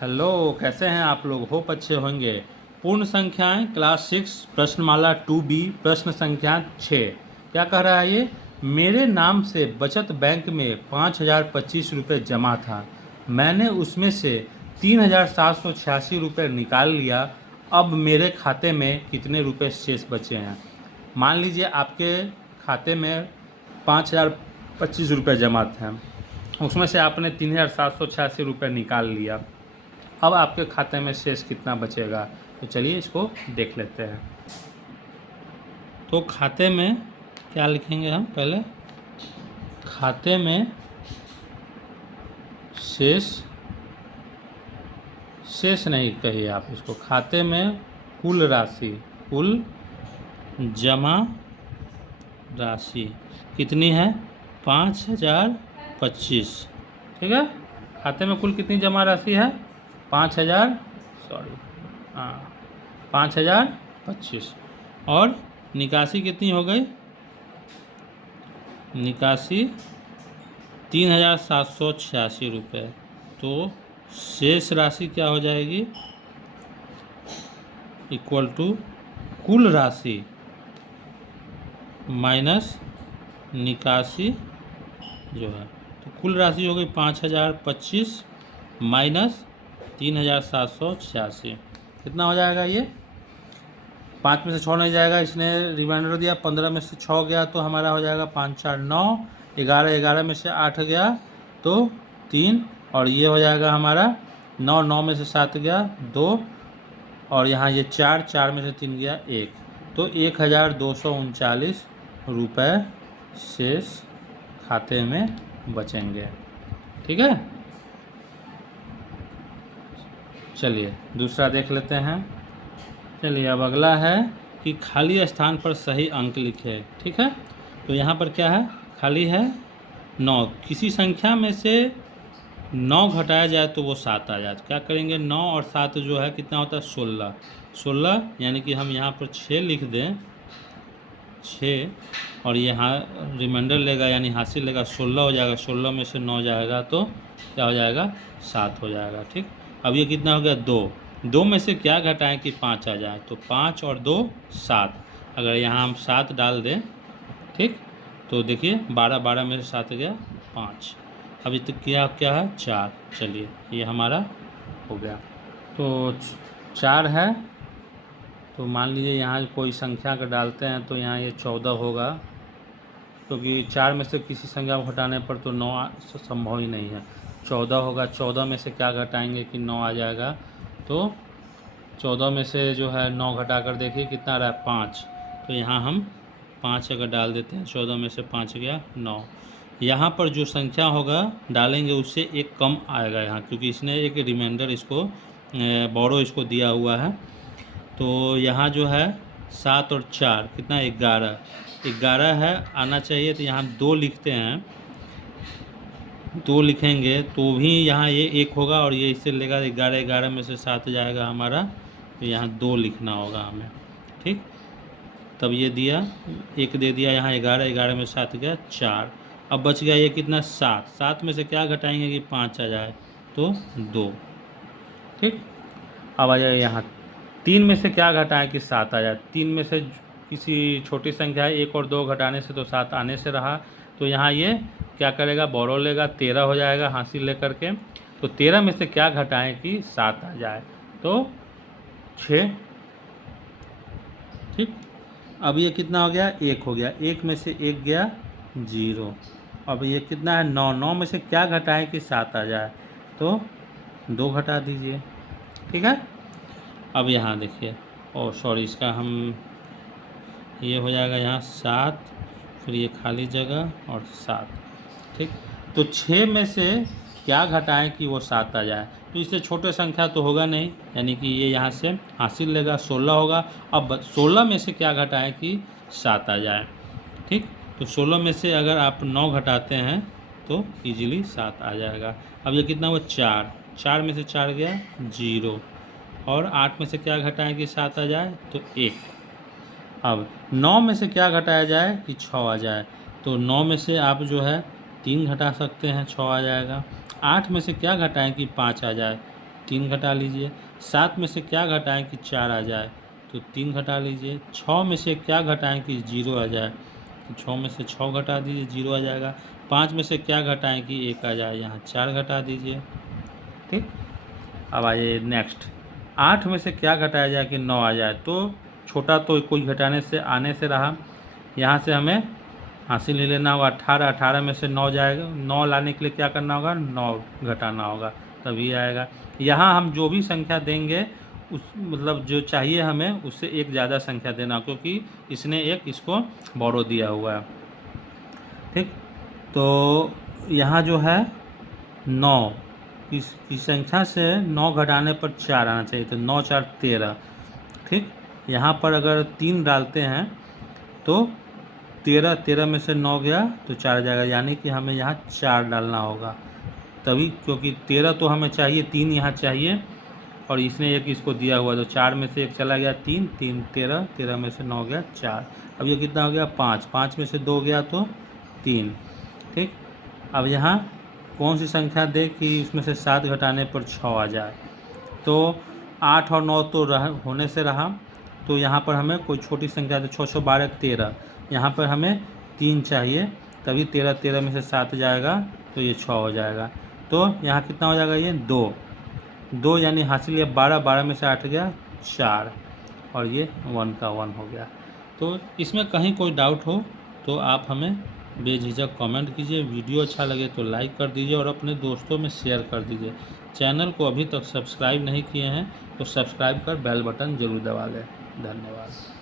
Hello, कैसे हैं आप लोग? होप अच्छे होंगे। पूर्ण संख्याएं क्लास 6 प्रश्नमाला 2B प्रश्न संख्या 6। क्या कह रहा है ये? मेरे नाम से बचत बैंक में 5,025 रुपये जमा था। मैंने उसमें से 3,786 रुपये निकाल लिया। अब मेरे खाते में कितने रुपए शेष बचे हैं? मान लीजिए आपके खाते में 5,025 रुपये जमा थे, उसमें से आपने 3,786 रुपये निकाल लिया। अब आपके खाते में शेष कितना बचेगा? तो चलिए इसको देख लेते हैं। तो खाते में क्या लिखेंगे हम? पहले खाते में शेष नहीं कहिए आप इसको, खाते में कुल राशि, कुल जमा राशि कितनी है? 5,025। ठीक है, खाते में कुल कितनी जमा राशि है? 5,025। और निकासी कितनी हो गई? निकासी 3,786 रुपये। तो शेष राशि क्या हो जाएगी? इक्वल टू कुल राशि माइनस निकासी जो है। तो कुल राशि हो गई 5,025 माइनस 3,786। कितना हो जाएगा ये? 5 में से 6 नहीं जाएगा, इसने रिमाइंडर दिया। 15 में से 6 गया तो हमारा हो जाएगा 5 4 9। 11 में से 8 गया तो 3, और ये हो जाएगा हमारा 9 में से 7 गया 2, और यहाँ ये 4 में से 3 गया 1। तो 1,239 रुपये शेष खाते में बचेंगे। ठीक है, चलिए दूसरा देख लेते हैं। चलिए अब अगला है कि खाली स्थान पर सही अंक लिखे। ठीक है, तो यहाँ पर क्या है? खाली है 9। किसी संख्या में से 9 घटाया जाए तो वो 7 आ जाए। क्या करेंगे? 9 और 7 जो है कितना होता है? 16। 16 यानी कि हम यहाँ पर 6 लिख दें, 6, और यहाँ रिमाइंडर लेगा यानी हासिल लेगा, 16 हो जाएगा। 16 में से 9 जाएगा तो क्या हो जाएगा? 7 हो जाएगा। ठीक, अब ये कितना हो गया? 2। 2 में से क्या घटाएं कि 5 आ जाए? तो 5 और 2 7। अगर यहाँ हम 7 डाल दें, ठीक, तो देखिए 12 में से 7 गया 5। अभी तक क्या है? 4। चलिए ये हमारा हो गया। तो 4 है, तो मान लीजिए यहाँ कोई संख्या का डालते हैं तो यहाँ ये 14 होगा, क्योंकि 4 में से किसी संख्या को घटाने पर तो 9 संभव ही नहीं है। 14 होगा। 14 में से क्या घटाएंगे कि 9 आ जाएगा? तो 14 में से जो है 9 घटा कर देखिए कितना आ रहा है? 5। तो यहाँ हम 5 अगर डाल देते हैं, 14 में से 5 गया 9। यहाँ पर जो संख्या होगा डालेंगे उससे एक कम आएगा यहाँ, क्योंकि इसने एक रिमाइंडर इसको बोरो इसको दिया हुआ है। तो यहाँ जो है 7 और 4 कितना? 11 है आना चाहिए, तो यहाँ 2 लिखते हैं। 2 लिखेंगे तो भी यहाँ ये 1 होगा, और ये इससे लेगा 11 में से 7 जाएगा हमारा, तो यहाँ 2 लिखना होगा हमें। ठीक, तब ये दिया 1 दे दिया यहाँ 11 में 7 गया 4। अब बच गया ये कितना? 7 में से क्या घटाएंगे कि 5 आ जाए? तो 2। ठीक, अब आ जाए यहाँ 3 में से क्या घटाएं कि 7 आ जाए? 3 में से किसी छोटी संख्या है, 1 और 2 घटाने से तो 7 आने से रहा, तो यहाँ ये क्या करेगा? बोरो लेगा, 13 हो जाएगा हासिल लेकर के। तो 13 में से क्या घटाएं कि 7 आ जाए? तो 6। ठीक, अब ये कितना हो गया? 1 हो गया। 1 में से 1 गया 0। अब ये कितना है? 9। 9 में से क्या घटाएं कि 7 आ जाए? तो 2 घटा दीजिए। ठीक है, अब यहाँ देखिए, और सॉरी, इसका हम ये हो जाएगा यहाँ 7, फिर ये खाली जगह और 7। ठीक, तो 6 में से क्या घटाएं कि वो 7 आ जाए? तो इससे छोटे संख्या तो होगा नहीं, यानी कि ये यहाँ से हासिल लेगा 16 होगा। अब 16 में से क्या घटाएं कि 7 आ जाए? ठीक, तो 16 में से अगर आप 9 घटाते हैं तो इजीली 7 आ जाएगा। अब ये कितना हुआ? 4। 4 में से 4 गया 0, और 8 में से क्या घटाएं कि 7 आ जाए? तो 1। अब 9 में से क्या घटाया जाए कि 6 आ जाए? तो 9 में से आप जो है 3 घटा सकते हैं, 6 आ जाएगा। 8 में से क्या घटाएं कि 5 आ जाए? 3 घटा लीजिए। 7 में से क्या घटाएं कि 4 आ जाए, तो 3 घटा लीजिए। 6 में से क्या घटाएं कि 0 आ जाए, तो 6 में से 6 घटा दीजिए, 0 आ जाएगा। 5 में से क्या घटाएं कि 1 आ जाए, यहाँ 4 घटा दीजिए। ठीक, अब आइए नेक्स्ट। 8 में से क्या घटाया जाए कि 9 आ जाए, तो छोटा तो कोई घटाने से आने से रहा, यहाँ से हमें हासिल ही लेना होगा। 18 में से 9 जाएगा, 9 लाने के लिए क्या करना होगा, 9 घटाना होगा, तभी आएगा। यहाँ हम जो भी संख्या देंगे उस मतलब जो चाहिए हमें उससे एक ज़्यादा संख्या देना, क्योंकि इसने एक इसको बोरो दिया हुआ है। ठीक, तो यहाँ जो है 9, इस संख्या से 9 घटाने पर 4 आना चाहिए, तो 9 4 13। ठीक, यहाँ पर अगर 3 डालते हैं तो 13 में से 9 गया तो 4 जाएगा, यानी कि हमें यहाँ 4 डालना होगा तभी, क्योंकि 13 तो हमें चाहिए, 3 यहाँ चाहिए और इसने एक इसको दिया हुआ, तो 4 में से 1 चला गया, 3 3 13, 13 में से 9 गया 4। अब ये कितना हो गया, 5, 5 में से 2 गया तो 3। ठीक, अब यहाँ कौन सी संख्या दे कि उसमें से 7 घटाने पर 6 आ जाए, तो 8 और 9 तो होने से रहा, तो यहाँ पर हमें कोई छोटी संख्या दे, 6 6 12 13, यहाँ पर हमें 3 चाहिए, तभी 13 13 में से 7 जाएगा तो ये 6 हो जाएगा। तो यहाँ कितना हो जाएगा, ये 2 यानी हासिल ये 12, 12 में से 8 गया 4, और ये 1 का 1 हो गया। तो इसमें कहीं कोई डाउट हो तो आप हमें बेझिझक कमेंट कीजिए। वीडियो अच्छा लगे तो लाइक कर दीजिए और अपने दोस्तों में शेयर कर दीजिए। चैनल को अभी तक सब्सक्राइब नहीं किए हैं तो सब्सक्राइब कर बेल बटन ज़रूर दबा लें। धन्यवाद।